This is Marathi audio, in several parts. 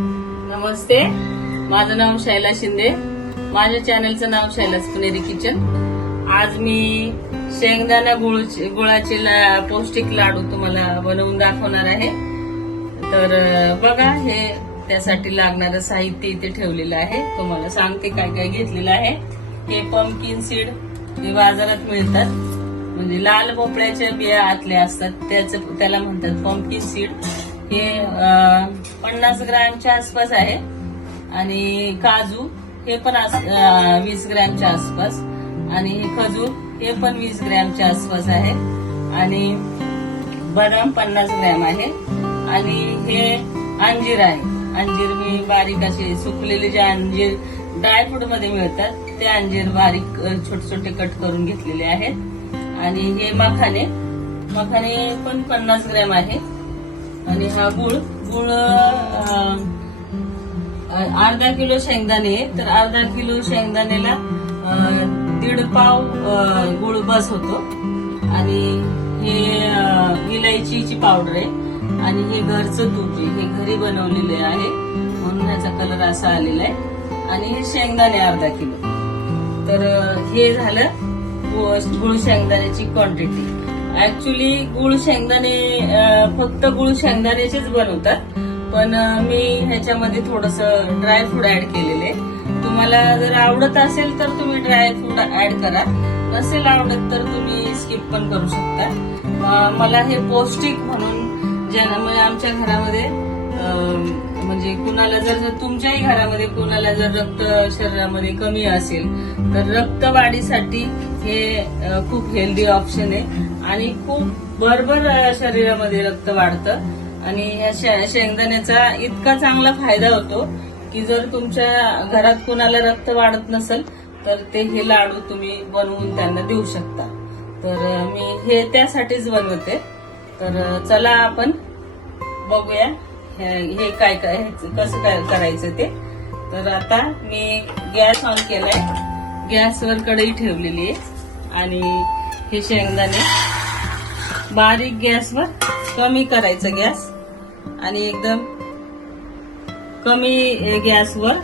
नमस्ते, माझं नाव शैला शिंदे. माझ्या चॅनलचं नाव शैलाच पुणेरी किचन. आज मी शेंगदाणा गुळाचे पौष्टिक लाडू तुम्हाला बनवून दाखवणार आहे. तर बघा, हे त्यासाठी लागणारं साहित्य इथे ठेवलेलं आहे. तुम्हाला सांगते काय काय घेतलेलं आहे. हे पंपकिन सीड, हे बाजारात मिळतात. म्हणजे लाल भोपळ्याच्या बिया आतल्या असतात, त्याला म्हणतात पंपकिन सीड. हे 50 ग्रॅमच्या आसपास आहे. आणि काजू हे पण 20 ग्रॅमच्या आसपास. आणि हे खजूर हे पण 20 ग्रॅमच्या आसपास आहे. आणि बदाम 50 ग्रॅम आहे. आणि हे अंजीर आहे. अंजीर मी बारीक असे सुकलेले जे अंजीर ड्रायफ्रूट मध्ये मिळतात ते अंजीर बारीक छोटे छोटे कट करून घेतलेले आहेत. आणि हे मखाने पण 50 ग्रॅम आहे. आणि हा गुळ अर्धा किलो शेंगदाणे, तर अर्धा किलो शेंगदाण्याला 1.5 पाव गुळ बस होतो. आणि हे इलायचीची पावडर आहे. आणि हे घरचं तूप आहे, हे घरी बनवलेले आहे म्हणून ह्याचा कलर असा आलेला आहे. आणि हे शेंगदाणे अर्धा किलो. तर हे झालं गुळ शेंगदाण्याची क्वांटिटी. ऍक्च्युली गुळ शेंगदाणे फक्त गुळ शेंगदाण्याचेच बनवतात, पण मी ह्याच्यामध्ये थोडस ड्रायफ्रूट ऍड केलेले. तुम्हाला जर आवडत असेल तर तुम्ही ड्रायफ्रूट ऍड करा, नसेल आवडत तर तुम्ही स्किप पण करू शकता. मला हे पौष्टिक म्हणून म्हणजे आमच्या घरामध्ये म्हणजे कुणाला जर तुमच्याही घरामध्ये कुणाला जर रक्त शरीरामध्ये कमी असेल तर रक्त वाढीसाठी हे खूप हेल्दी ऑप्शन आहे. आणि खूप भरभर शरीरामध्ये रक्त वाढतं. आणि या शेंगदाण्याचा इतका चांगला फायदा होतो की जर तुमच्या घरात कुणाला रक्त वाढत नसेल तर ते हे लाडू तुम्ही बनवून त्यांना देऊ शकता. तर मी हे त्यासाठीच बनवते. तर चला आपण बघूया हे काय कसं काय करायचं ते. तर आता मी गॅस ऑन केलाय, गॅसवर कढई ठेवलेली आहे. आणि हे शेंगदाणे बारीक गॅसवर कमी करायचं गॅस. आणि एकदम कमी गॅसवर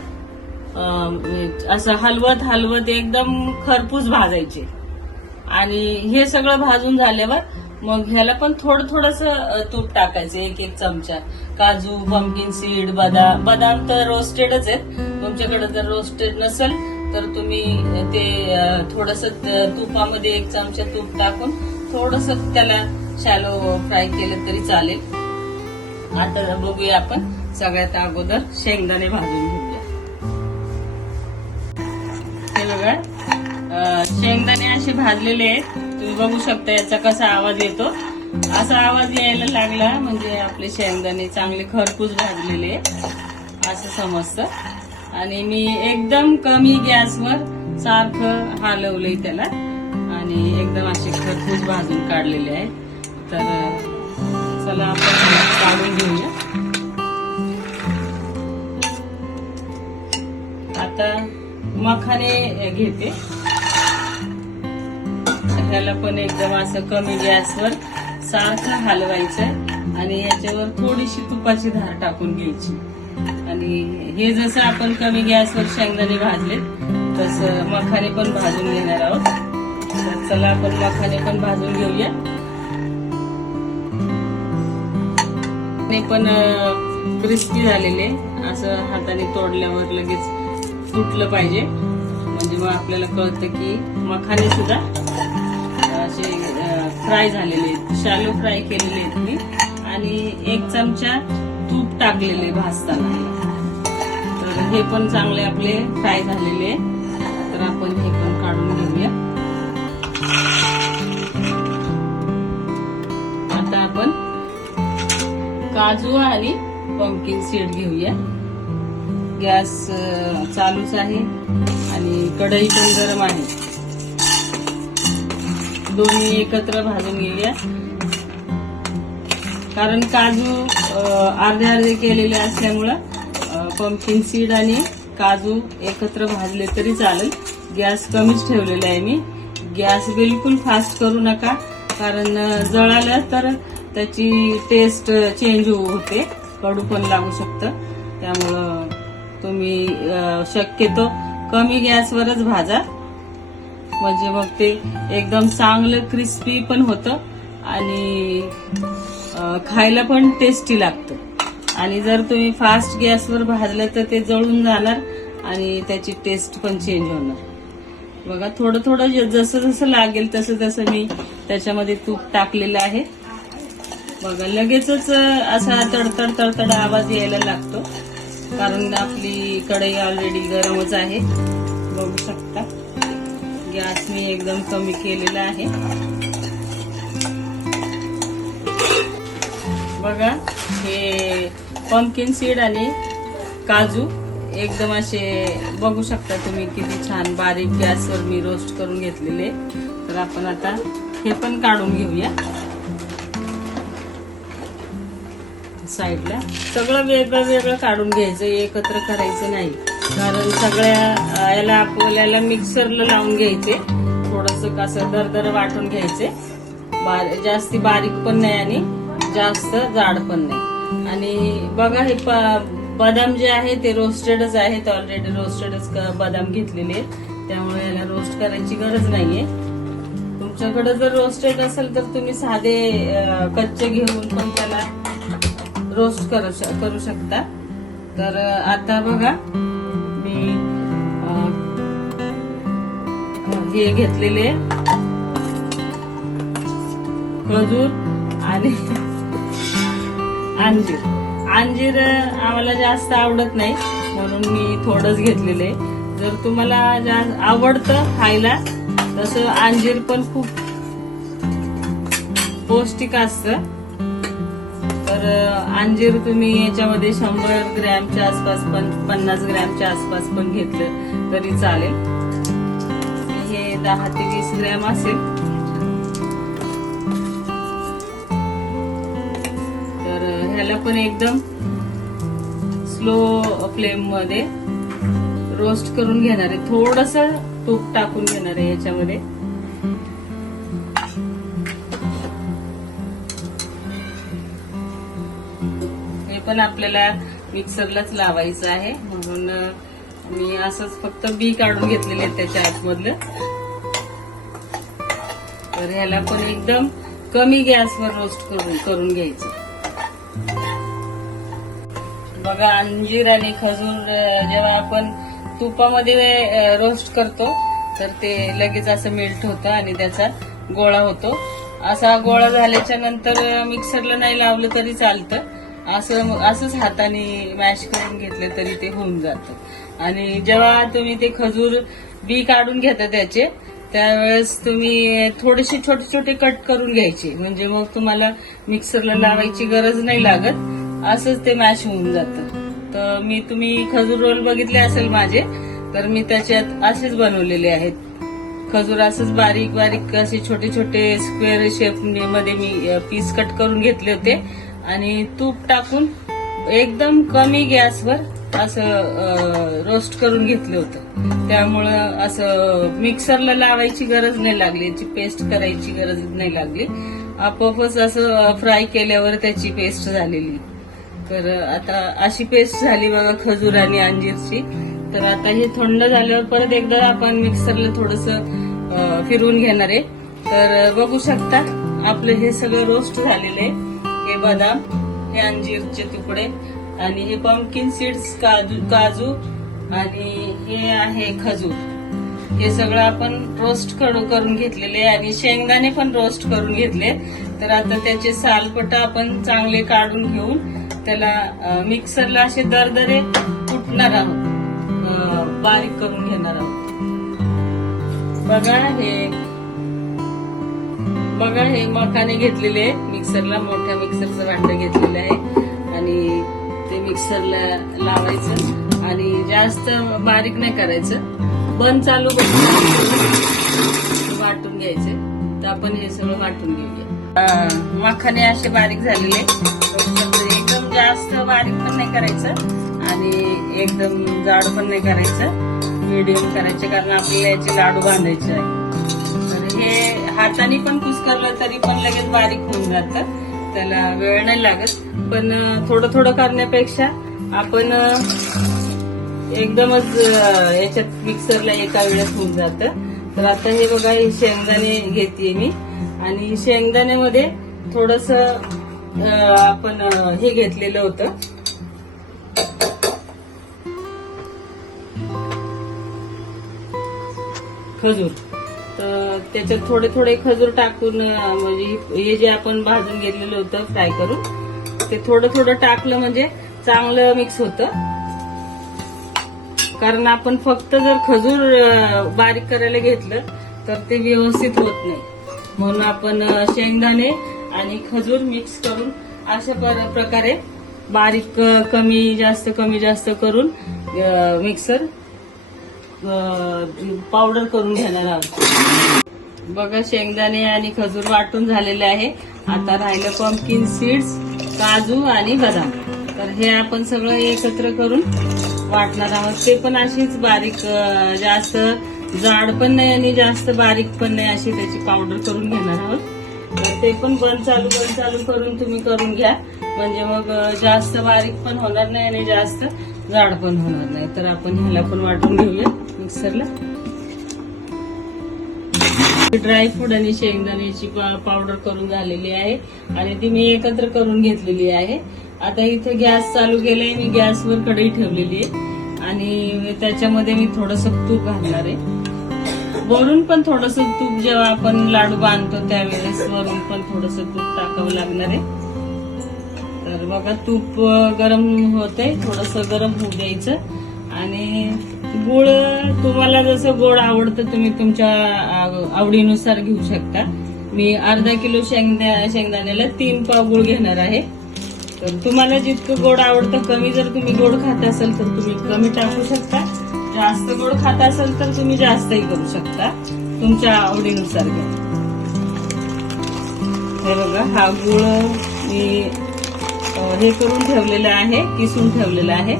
असं हलवत एकदम खरपूस भाजायचे. आणि हे सगळं भाजून झाल्यावर मग ह्याला पण थोडस तूप टाकायचं, 1 चमचा. काजू, पंपकिन सीड, बदाम तर रोस्टेडच आहेत. तुमच्याकडे जर रोस्टेड नसेल तर तुम्ही ते थोडस तुपामध्ये 1 चमचा तूप टाकून थोडस त्याला शॅलो फ्राय केलं तरी चालेल. आता बघूया आपण सगळ्यात अगोदर शेंगदाणे भाजून घेऊया. हे बघा, शेंगदाणे असे भाजलेले आहेत. तुम्ही बघू शकता याचा कसा आवाज येतो. असा आवाज यायला लागला म्हणजे आपले शेंगदाणे चांगले खरपूस भाजलेले असं समजतं. आणि मी एकदम कमी गॅसवर सारखं हलवलंय त्याला. आणि एकदम असे खरपूस भाजून काढलेले आहेत. तर चला आपण काढून घेऊया. आता मखाने घेते. ह्याला पण एकदम असं कमी गॅसवर सारखं हलवायचं. आणि याच्यावर थोडीशी तुपाची धार टाकून घ्यायची. आणि हे जसं आपण कमी गॅसवर शेंगदाणे भाजले तसं मखाने पण भाजून घेणार आहोत. तर चला आपण मखाने पण भाजून घेऊया. ते पण क्रिस्पी झालेले, असं हाताने तोडल्यावर लगेच फुटलं पाहिजे. म्हणजे मग आपल्याला कळतं की मखाने सुद्धा असे फ्राय झालेले आहेत, शॅलो फ्राय केलेले आहेत मी. आणि 1 चमचा तूप टाकलेले भाजताना. तर हे पण चांगले आपले फ्राय झालेले. तर आपण हे पण काढून घेऊया. आता आपण काजू आणि पंपकिन सीड घेऊया. गॅस चालूच आहे आणि कढई पण गरम आहे. दोन्ही एकत्र भाजून घेऊया. कारण काजू अर्धे केलेले असल्यामुळं पंपकिन सीड आणि काजू एकत्र भाजले तरी चालेल. गॅस कमीच ठेवलेला आहे मी. गॅस बिलकुल फास्ट करू नका, कारण जळालं तर त्याची टेस्ट चेंज होते, कडू पण लागू शकतं. त्यामुळं तुम्ही शक्यतो कमी गॅसवरच भाजा, म्हणजे मग ते एकदम चांगलं क्रिस्पी पण होतं आणि खायला पण टेस्टी लागतं. आणि जर तुम्ही फास्ट गॅसवर भाजलं तर ते जळून जाणार आणि त्याची टेस्ट पण चेंज होणार. बघा थोडं थोडं जसं जसं लागेल तसं तसं मी त्याच्यामध्ये तूप टाकलेलं आहे. बघा लगेचच असा तडतड तडतड आवाज यायला लागतो, कारण आपली कढई ऑलरेडी गरमच आहे. बघू शकता गॅस मी एकदम कमी केलेला आहे. बघा हे पंपकिन सीड आणि काजू एकदम असे बघू शकता तुम्ही किती छान बारीक गॅसवर मी रोस्ट करून घेतलेले. तर आपण आता हे पण काढून घेऊया साईडला. सगळं वेगळं वेगळं काढून घ्यायचं, एकत्र करायचं नाही, कारण सगळ्या याला आपल्याला मिक्सरला लावून घ्यायचे. थोडंसं असं दरदर वाटून घ्यायचे, जास्ती बारीक पण नाही आणि जास्त जाड पण नाही. आणि बघा हे बदाम जे आहे ते रोस्टेडच आहेत, ऑलरेडी रोस्टेडच बदाम घेतलेले, त्यामुळे याला रोस्ट करायची गरज नाहीये. तुमच्याकडे जर रोस्टेड असेल तर तुम्ही साधे कच्चे घेऊन पण त्याला रोस्ट करू शकता. तर आता बघा मी हे घेतलेले खजूर आणि अंजीर आम्हाला जास्त आवडत नाही म्हणून मी थोडंच घेतलेले. जर तुम्हाला आवडतं खायला तसं अंजीर पण खूप पौष्टिक असतं. तर अंजीर तुम्ही याच्यामध्ये 100 ग्रॅमच्या आसपास पण 50 ग्रॅमच्या आसपास पण घेतलं तरी चालेल. हे 10 ते 20 ग्रॅम असेल. तर ह्याला पण एकदम स्लो फ्लेम मध्ये रोस्ट करून घेणार आहे. थोडंसं तूप टाकून घेणार आहे याच्यामध्ये. पण आपल्याला मिक्सरलाच लावायचं आहे म्हणून मी असंच फक्त बी काढून घेतलेले त्याच्या आतमधलं. तर ह्याला पण एकदम कमी गॅसवर रोस्ट करून घ्यायचं. बघा अंजीर आणि खजूर जेव्हा आपण तुपामध्ये रोस्ट करतो तर ते लगेच असं मेल्ट होतं आणि त्याचा गोळा होतो. असा गोळा झाल्याच्या नंतर मिक्सरला नाही लावलं तरी चालतं, असंच हाताने मॅश करून घेतले तरी ते होऊन जातं. आणि जेव्हा तुम्ही ते खजूर बी काढून घेता त्याचे, त्यावेळेस तुम्ही थोडेसे छोटे छोटे कट करून घ्यायचे, म्हणजे मग तुम्हाला मिक्सरला लावायची गरज नाही लागत, असंच ते मॅश होऊन जातं. तर तुम्ही खजूर रोल बघितले असेल माझे, तर मी त्याच्यात असेच बनवलेले आहेत. खजूर असंच बारीक बारीक असे छोटे छोटे स्क्वेअर शेप मध्ये मी पीस कट करून घेतले होते आणि तूप टाकून एकदम कमी गॅसवर असं रोस्ट करून घेतलं होतं. त्यामुळं असं मिक्सरला लावायची गरज नाही लागली, याची पेस्ट करायची गरज नाही लागली. आपोआपच असं फ्राय केल्यावर त्याची पेस्ट झालेली. तर आता अशी पेस्ट झाली बघा खजूर आणि अंजीरची. तर आता हे थंड झाल्यावर परत एकदा आपण मिक्सरला थोडंसं फिरवून घेणार आहे. तर बघू शकता आपलं हे सगळं रोस्ट झालेलं आहे. हे बदाम, हे अंजीरचे तुकडे आणि हे पंपकिन सीड्स काजू आणि हे आहे खजूर, हे सगळं आपण रोस्ट करून घेतलेले आणि शेंगदाणे पण रोस्ट करून घेतले. तर आता त्याचे सालपट आपण चांगले काढून घेऊन त्याला मिक्सरला असे दरदरे कुटणार आहोत, बारीक करून घेणार आहोत. बघा हे मखाने घेतलेले मिक्सरला, मोठ्या मिक्सरचं भांडं घेतलेलं आहे आणि ते मिक्सरला लावायचं आणि जास्त बारीक नाही करायचं, बंद चालू वाटून घ्यायचे. तर आपण हे सगळं वाटून घेऊया. मखाने असे बारीक झालेले, एकदम जास्त बारीक पण नाही करायचं आणि एकदम जाड पण नाही करायचं, मीडियम करायचे, कारण आपल्याला याचे लाडू बांधायचे आहे. तर हे हाताने पण कुस्करलं तरी पण लगेच बारीक होऊन जातं, त्याला वेळ नाही लागत. पण थोडं थोडं करण्यापेक्षा आपण एकदमच याच्यात मिक्सरला एका वेळेस होऊन जातं. तर आता हे बघा, हे शेंगदाणे घेते मी आणि शेंगदाण्यामध्ये थोडस आपण हे घेतलेलं होतं, खजूर. तर त्याच्यात थोडे थोडे खजूर टाकून, म्हणजे हे जे आपण भाजून घेतलेलं होतं फ्राय करून, ते थोडं थोडं टाकलं म्हणजे चांगलं मिक्स होतं. कारण आपण फक्त जर खजूर बारीक करायला घेतलं तर ते व्यवस्थित होत नाही. म्हणून आपण शेंगदाणे आणि खजूर मिक्स करून अशा प्रकारे बारीक कमी जास्त करून मिक्सर पावडर करून घेणार आहोत. बघा, शेंगदाणे आणि खजूर वाटून झालेले आहे. आता राहिलं पंपकिन सीड्स, काजू आणि बदाम. तर हे आपण सगळं एकत्र करून वाटणार आहोत. ते पण अशीच बारीक, जास्त जाड पण नाही आणि जास्त बारीक पण नाही, अशी त्याची पावडर करून घेणार आहोत. तर ते पण बंद चालू करून तुम्ही करून घ्या, म्हणजे मग जास्त बारीक पण होणार नाही आणि जास्त जाड पण होणार नाही. तर आपण ह्याला पण वाटून घेऊया मिक्सरला. ड्रायफ्रूट आणि शेंगदाण्याची पावडर करून झालेली आहे आणि ती मी एकत्र करून घेतलेली आहे. आता इथे गॅस चालू केलाय, मी गॅसवर कढई ठेवलेली आहे आणि त्याच्यामध्ये मी थोडंसं तूप घालणार आहे. वरून पण थोडंसं तूप, जेव्हा आपण लाडू बांधतो त्यावेळेस वरून पण थोडंसं तूप टाकावं लागणार आहे. तर बघा, तूप गरम होते, थोडंसं गरम होऊ द्यायचं. आणि गुळ तुम्हाला जसं गोड आवडतं तुम्ही तुमच्या आवडीनुसार घेऊ शकता. मी अर्धा किलो शेंगदाण्याला 3 पाव गुळ घेणार आहे. तर तुम्हाला जितकं गोड आवडतं, कमी जर तुम्ही गोड खात असाल तर तुम्ही कमी टाकू शकता, जास्त गोड खात असाल तर तुम्ही जास्तही करू शकता, तुमच्या आवडीनुसार घ्या. हे बघा, हा गुळ मी हे करून ठेवलेलं आहे, किसून ठेवलेलं आहे.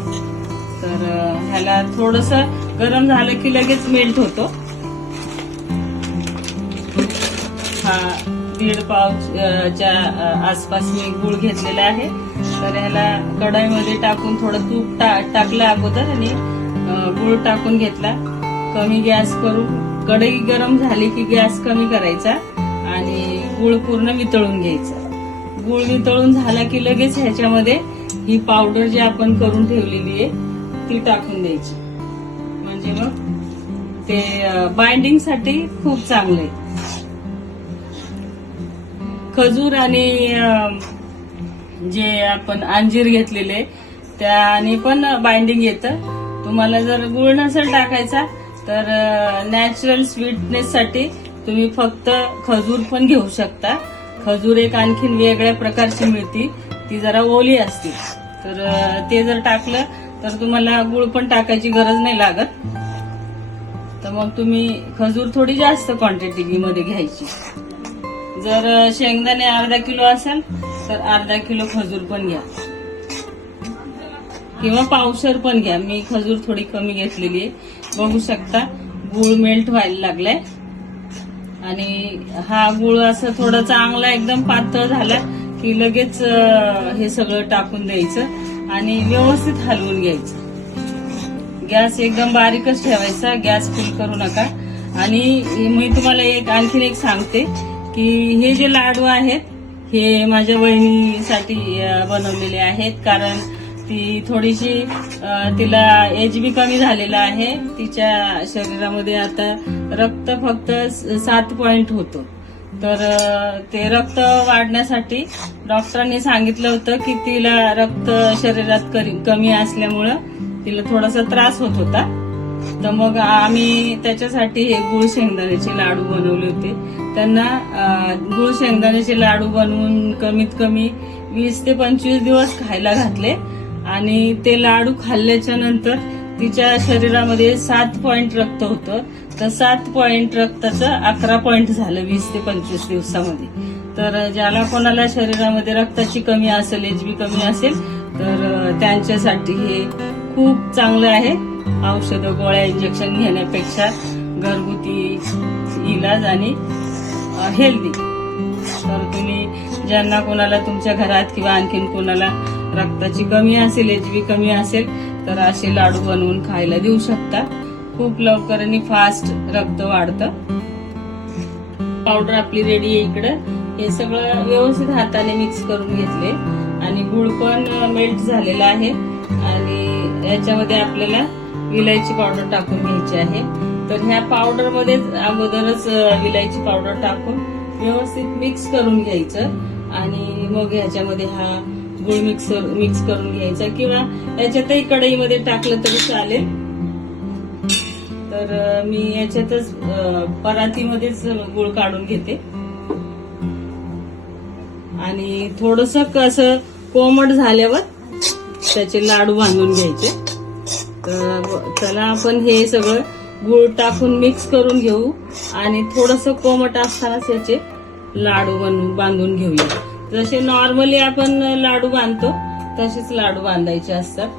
तर ह्याला थोडंसं गरम झालं की लगेच मेल्ट होतो. हा 1.5 पावच्या आसपास मी गुळ घेतलेला आहे. तर ह्याला कढईमध्ये टाकून थोडं तूप टाकलं अगोदर आणि गुळ टाकून घेतला. कमी गॅस करून, कढई गरम झाली की गॅस कमी करायचा आणि गुळ पूर्ण वितळून घ्यायचा. गुळ वितळून झाला की लगेच ह्याच्यामध्ये ही पावडर जी आपण करून ठेवलेली आहे ती टाकून द्यायची, म्हणजे मग ते बाइंडिंग साठी खूप चांगलं आहे. खजूर आणि जे आपण अंजीर घेतलेले त्याने पण बाइंडिंग येतं. तुम्हाला जर गुळ नसेल टाकायचा तर नॅचरल स्वीटनेस साठी तुम्ही फक्त खजूर पण घेऊ शकता. खजूर एक आणखीन वेगळ्या प्रकारची मिळती, ती जरा ओली असते. तर ते जर टाकलं तर तुम्हाला गुळ पण टाकायची गरज नाही लागत. तर मग तुम्ही खजूर थोडी जास्त क्वांटिटी मध्ये घ्यायची. जर शेंगदाणे अर्धा किलो असेल तर अर्धा किलो खजूर पण घ्या किंवा पावशर पण घ्या. मी खजूर थोडी कमी घेतलेली आहे. बघू शकता गुळ मेल्ट व्हायला लागलाय आणि हा गुळ असं थोडं चांगला एकदम पातळ झाला की लगेच हे सगळं टाकून द्यायचं आणि व्यवस्थित हलवून घ्यायचं. गॅस एकदम बारीकच ठेवायचा, गॅस फुल करू नका. आणि मी तुम्हाला आणखीन एक सांगते की हे जे लाडू आहेत हे माझ्या वहिनीसाठी बनवलेले आहेत. कारण ती थोडीशी तिला एज बी कमी झालेला आहे. तिच्या शरीरामध्ये आता रक्त फक्त 7 पॉइंट होतं. तर ते रक्त वाढण्यासाठी डॉक्टरांनी सांगितलं होतं की तिला रक्त शरीरात कमी असल्यामुळं तिला थोडासा त्रास होत होता. तर मग आम्ही त्याच्यासाठी हे गुळ शेंगदाण्याचे लाडू बनवले होते. त्यांना गुळ शेंगदाण्याचे लाडू बनवून कमीत कमी 20 ते 25 दिवस खायला घातले आणि ते लाडू खाल्ल्याच्या नंतर तिच्या शरीरामध्ये 7 पॉइंट रक्त होतं. तर 7 पॉइंट रक्ताचं 11 पॉइंट झालं 20 ते 25 दिवसामध्ये. तर ज्याला कोणाला शरीरामध्ये रक्ताची कमी असेल, एचबी कमी असेल, तर त्यांच्यासाठी हे खूप चांगलं आहे. औषधं, गोळ्या, इंजेक्शन घेण्यापेक्षा घरगुती इलाज आणि हेल्दी. तर तुम्ही ज्यांना कोणाला तुमच्या घरात किंवा आणखीन कोणाला रक्ताची कमी असेल, HB कमी असेल तर असे लाडू बनवून खायला देऊ शकता. खूप लवकर आणि फास्ट रक्त वाढतं. पावडर आपली रेडी आहे. इकडं हे सगळं व्यवस्थित हाताने मिक्स करून घेतले आणि गुळ पण मेल्ट झालेला आहे आणि याच्यामध्ये आपल्याला विलायची पावडर टाकून घ्यायची आहे. तर ह्या पावडर मध्ये अगोदरच विलायची पावडर टाकून व्यवस्थित मिक्स करून घ्यायचं आणि मग ह्याच्यामध्ये हा गुळ मिक्स करून घ्यायचा किंवा याच्यातही कढईमध्ये टाकलं तरी चालेल. तर मी याच्यातच परातीमध्येच गुळ काढून घेते आणि थोडस असं कोमट झाल्यावर त्याचे लाडू बांधून घ्यायचे. तर चला आपण हे सगळं गुळ टाकून मिक्स करून घेऊ आणि थोडस कोमट असतानाच याचे लाडू बांधून घेऊया. जसे नॉर्मली आपण लाडू बांधतो तसेच लाडू बांधायचे असतात.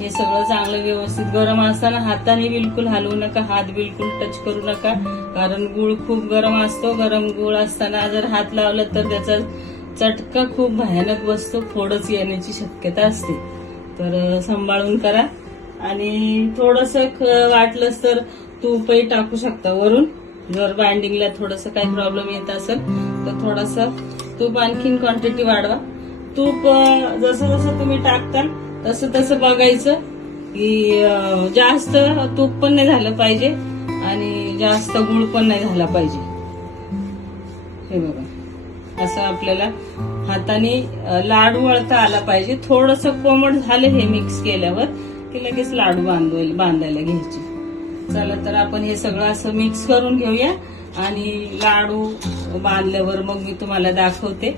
हे सगळं चांगलं व्यवस्थित गरम असताना हाताने बिलकुल हलवू नका, हात बिलकुल टच करू नका, कारण गुळ खूप गरम असतो. गरम गुळ असताना जर हात लावला तर त्याचा चटका खूप भयानक बसतो, फोडच येण्याची शक्यता असते. तर सांभाळून करा आणि थोडस वाटलंच तर तूपही टाकू शकता वरून. जर बाइंडिंगला थोडस काही प्रॉब्लेम येत असेल तर थोडस तूप आणखीन क्वांटिटी वाढवा. तूप जसं जसं तुम्ही टाकताल तसं तसं बघायचं की जास्त तूप पण नाही झालं पाहिजे आणि जास्त गुळ पण नाही झाला पाहिजे. हे बघा असं आपल्याला हाताने लाडू वळता आला पाहिजे. थोडस कोमट झालं हे मिक्स केल्यावर की लगेच लाडू बांधायला घ्यायचे. चला तर आपण हे सगळं असं मिक्स करून घेऊया आणि लाडू बांधल्यावर मग मी तुम्हाला दाखवते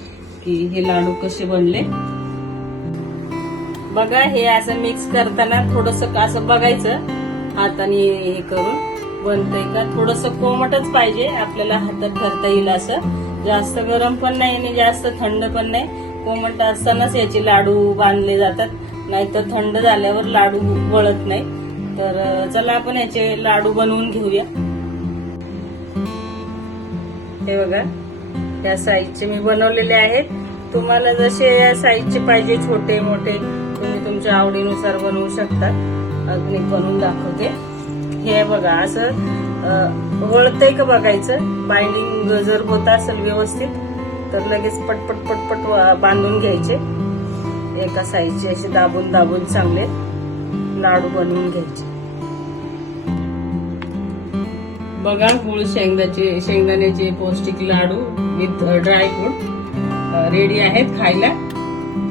की हे लाडू कसे बनले. बघा हे असं मिक्स करताना थोडस असं बघायचं हाताने हे करून बनतंय का. थोडस कोमटच पाहिजे आपल्याला हातात धरता येईल असं. जास्त गरम पण नाही आणि जास्त थंड पण नाही. कोमट असतानाच याचे लाडू बांधले जातात, नाहीतर थंड झाल्यावर लाडू वळत नाही. तर चला आपण याचे लाडू बनवून घेऊया. हे बघा या साईजचे मी बनवलेले आहेत. तुम्हाला जसे या साईजचे पाहिजे छोटे मोठे तुम्ही तुमच्या आवडीनुसार बनवू शकता. अजून एक बनवून दाखवते. हे बघा असं वळतंय का बघायचं. बाइंडिंग जर होत असेल व्यवस्थित तर लगेच पटपट पटपट बांधून घ्यायचे. एका साईजचे असे दाबून दाबून चांगले लाडू बनवून घ्यायचे. बघा गुळ शेंगदाण्याचे पौष्टिक लाडू विथ ड्रायफ्रूट रेडी आहेत खायला.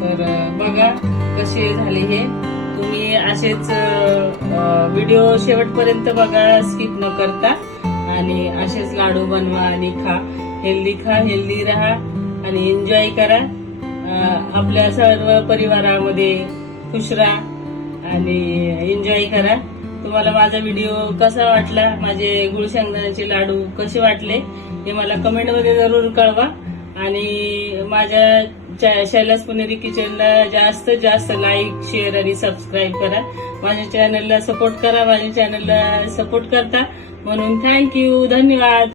तर बघा कसे झाले हे. तुम्ही असेच व्हिडिओ शेवटपर्यंत बघा स्किप न करता आणि असेच लाडू बनवा आणि खा. हेल्दी राहा आणि एन्जॉय करा. आपल्या सर्व परिवारामध्ये खुश राहा आणि एन्जॉय करा. तुम्हाला माझा व्हिडिओ कसा वाटला, माझे गुळ शेंगदाण्याचे लाडू कसे वाटले हे मला कमेंट मध्ये जरूर कळवा आणि माझ्या शैलास पुणेरी किचनला जास्तीत जास्त लाईक, शेअर आणि सबस्क्राईब करा. माझ्या चॅनलला सपोर्ट करा. माझ्या चॅनलला सपोर्ट करता म्हणून थँक्यू, धन्यवाद.